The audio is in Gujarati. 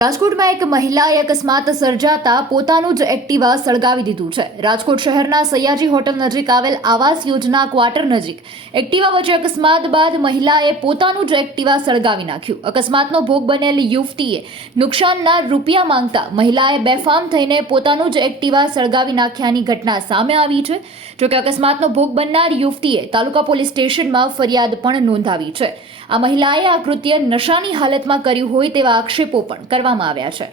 રાજકોટમાં એક મહિલાએ અકસ્માત સર્જાતા પોતાનું જ એક્ટિવા સળગાવી દીધું છે। રાજકોટ શહેરના સયાજી હોટલ નજીક આવેલ આવાસ યોજના ક્વાર્ટર નજીક એક્ટિવા વચ્ચે અકસ્માત બાદ મહિલાએ પોતાનું જ એક્ટિવા સળગાવી નાખ્યું। અકસ્માતનો ભોગ બનેલ યુવતીએ નુકસાનના રૂપિયા માંગતા મહિલાએ બેફામ થઈને પોતાનું જ એક્ટિવા સળગાવી નાખ્યાની ઘટના સામે આવી છે। જોકે અકસ્માતનો ભોગ બનનાર યુવતીએ તાલુકા પોલીસ સ્ટેશનમાં ફરિયાદ પણ નોંધાવી છે। આ મહિલાએ આ કૃત્ય નશાની હાલતમાં કર્યું હોય તેવા આક્ષેપો પણ કરવામાં આવ્યા છે।